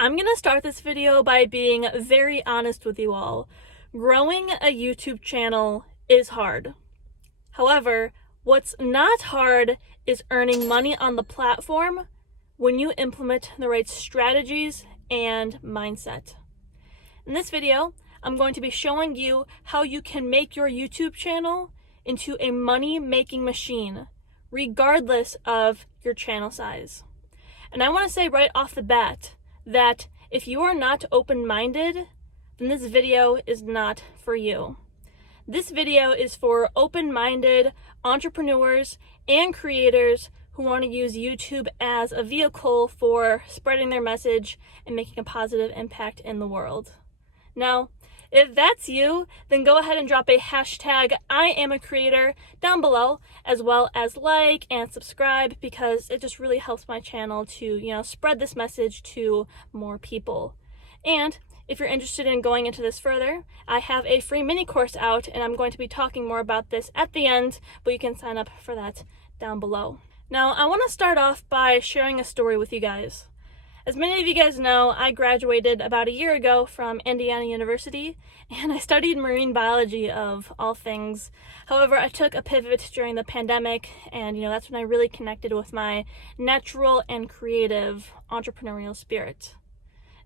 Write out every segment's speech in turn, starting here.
I'm gonna start this video by being very honest with you all. Growing a YouTube channel is hard. However, what's not hard is earning money on the platform when you implement the right strategies and mindset. In this video, I'm going to be showing you how you can make your YouTube channel into a money-making machine, regardless of your channel size. And I want to say right off the bat that if you are not open-minded, then this video is not for you. This video is for open-minded entrepreneurs and creators who want to use YouTube as a vehicle for spreading their message and making a positive impact in the world. Now, if that's you, then go ahead and drop a hashtag #IamACreator down below, as well as like and subscribe, because it just really helps my channel to, spread this message to more people. And if you're interested in going into this further, I have a free mini course out, and I'm going to be talking more about this at the end, but you can sign up for that down below. Now, I want to start off by sharing a story with you guys. As many of you guys know, I graduated about a year ago from Indiana University, and I studied marine biology of all things. However, I took a pivot during the pandemic, and that's when I really connected with my natural and creative entrepreneurial spirit.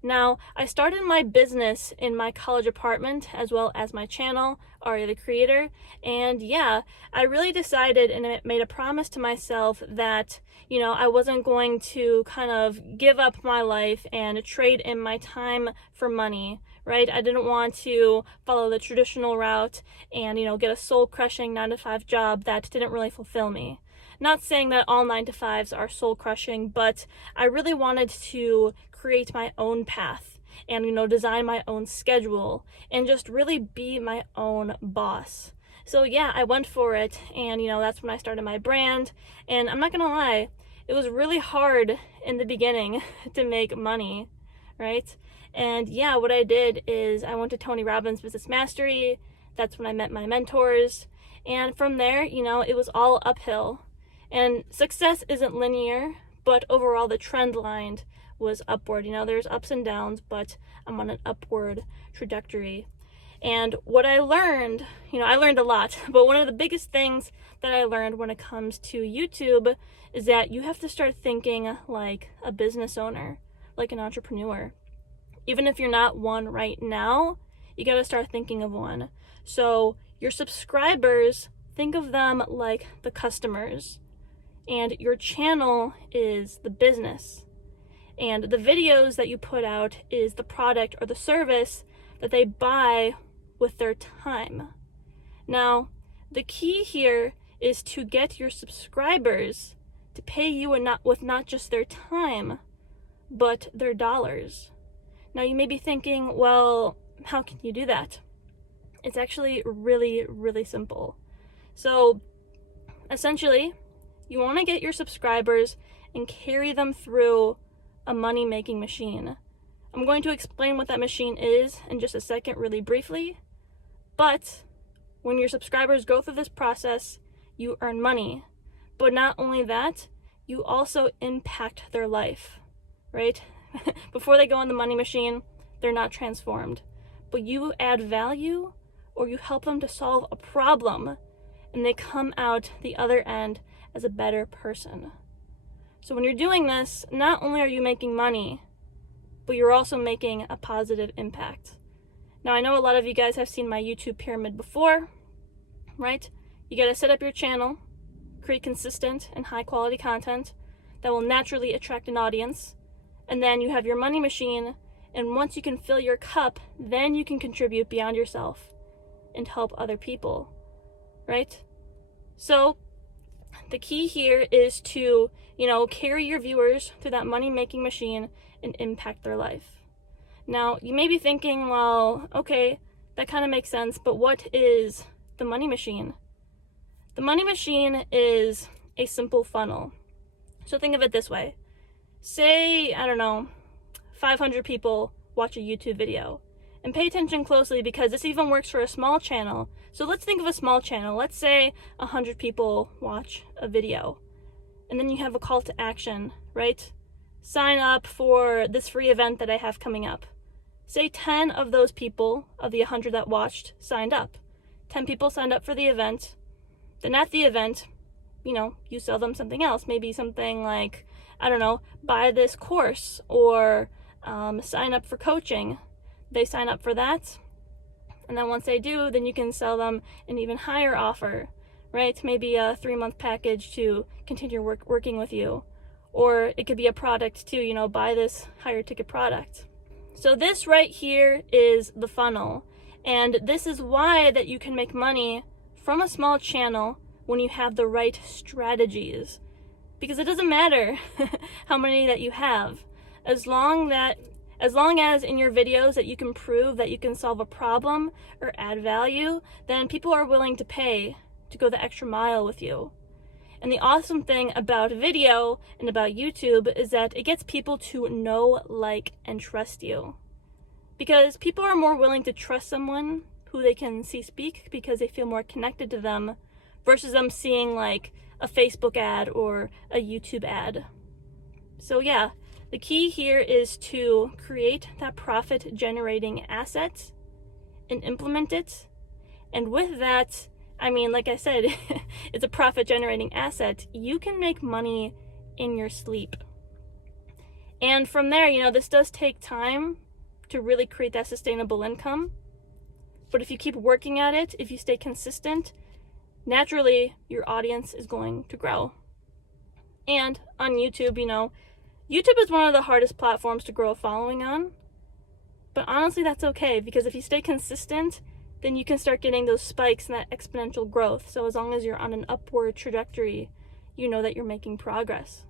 Now, I started my business in my college apartment as well as my channel, Aria the Creator, and I really decided and made a promise to myself that, I wasn't going to kind of give up my life and trade in my time for money, right? I didn't want to follow the traditional route and, get a soul-crushing 9-to-5 job that didn't really fulfill me. Not saying that all 9-to-5s are soul-crushing, but I really wanted to create my own path and, design my own schedule and just really be my own boss. So I went for it, and, that's when I started my brand. And I'm not gonna lie, it was really hard in the beginning to make money, right? And what I did is I went to Tony Robbins Business Mastery. That's when I met my mentors. And from there, it was all uphill. And success isn't linear, but overall the trend line was upward. There's ups and downs, but I'm on an upward trajectory. And what I learned, I learned a lot, but one of the biggest things that I learned when it comes to YouTube is that you have to start thinking like a business owner, like an entrepreneur. Even if you're not one right now, you got to start thinking of one. So your subscribers, think of them like the customers, and your channel is the business. And the videos that you put out is the product or the service that they buy with their time. Now, the key here is to get your subscribers to pay you with not just their time, but their dollars. Now, you may be thinking, well, how can you do that? It's actually really, really simple. So, essentially, you want to get your subscribers and carry them through a money-making machine. I'm going to explain what that machine is in just a second really briefly, but when your subscribers go through this process, you earn money. But not only that, you also impact their life, right? Before they go on the money machine, they're not transformed. But you add value, or you help them to solve a problem, and they come out the other end as a better person. So when you're doing this, not only are you making money, but you're also making a positive impact. Now, I know a lot of you guys have seen my YouTube pyramid before, right? You gotta set up your channel, create consistent and high quality content that will naturally attract an audience, and then you have your money machine, and once you can fill your cup, then you can contribute beyond yourself and help other people, right? So the key here is to, carry your viewers through that money-making machine and impact their life. Now, you may be thinking, well, okay, that kind of makes sense, but what is the money machine? The money machine is a simple funnel. So think of it this way. Say, 500 people watch a YouTube video. And pay attention closely, because this even works for a small channel. So let's think of a small channel. Let's say 100 people watch a video. And then you have a call to action, right? sign up for this free event that I have coming up. Say 10 of those people, of the 100 that watched, signed up. 10 people signed up for the event. Then at the event, you sell them something else. Maybe something like, I don't know, buy this course, or sign up for coaching. They sign up for that. And then once they do, then you can sell them an even higher offer, right? Maybe a 3-month package to continue working with you. Or it could be a product too, buy this higher ticket product. So this right here is the funnel. And this is why that you can make money from a small channel when you have the right strategies. Because it doesn't matter how many that you have. As long as in your videos that you can prove that you can solve a problem or add value, then people are willing to pay to go the extra mile with you. And the awesome thing about video and about YouTube is that it gets people to know, like, and trust you. Because people are more willing to trust someone who they can see speak because they feel more connected to them versus them seeing like a Facebook ad or a YouTube ad. So yeah, the key here is to create that profit generating asset and implement it. And with that, like I said, it's a profit generating asset. You can make money in your sleep. And from there, this does take time to really create that sustainable income. But if you keep working at it, if you stay consistent, naturally your audience is going to grow. And on YouTube, YouTube is one of the hardest platforms to grow a following on. But honestly, that's okay, because if you stay consistent, then you can start getting those spikes and that exponential growth. So as long as you're on an upward trajectory, you know that you're making progress.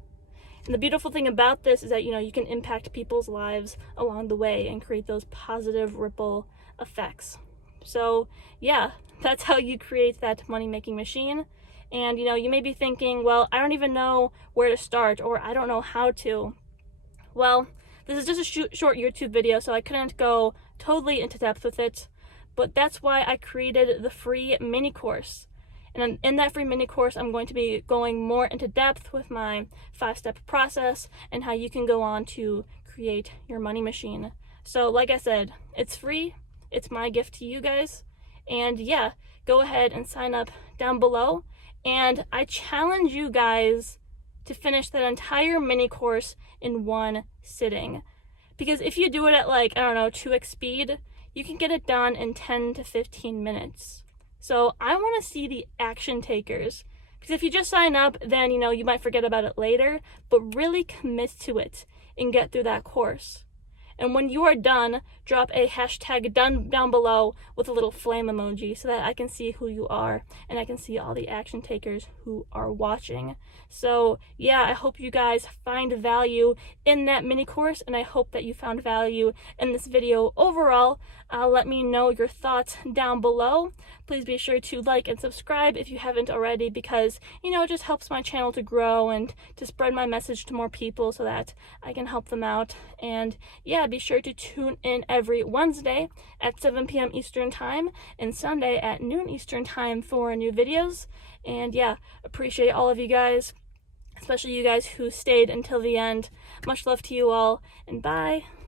And the beautiful thing about this is that, you can impact people's lives along the way and create those positive ripple effects. So yeah, that's how you create that money-making machine. And, you may be thinking, well, I don't even know where to start, or I don't know how to. Well, this is just a short YouTube video, so I couldn't go totally into depth with it. But that's why I created the free mini course. And in that free mini course, I'm going to be going more into depth with my 5-step process and how you can go on to create your money machine. So like I said, it's free. It's my gift to you guys. And yeah, go ahead and sign up down below. And I challenge you guys to finish that entire mini course in one sitting. Because if you do it at 2x speed, you can get it done in 10 to 15 minutes. So I want to see the action takers. Because if you just sign up, then, you might forget about it later, but really commit to it and get through that course. And when you are done, drop a hashtag down below with a little flame emoji so that I can see who you are and I can see all the action takers who are watching. So yeah, I hope you guys find value in that mini course, and I hope that you found value in this video overall. Let me know your thoughts down below. Please be sure to like and subscribe if you haven't already, because it just helps my channel to grow and to spread my message to more people so that I can help them out. And yeah, be sure to tune in every Wednesday at 7 p.m. Eastern Time and Sunday at noon Eastern Time for new videos. And yeah, appreciate all of you guys, especially you guys who stayed until the end. Much love to you all, and bye.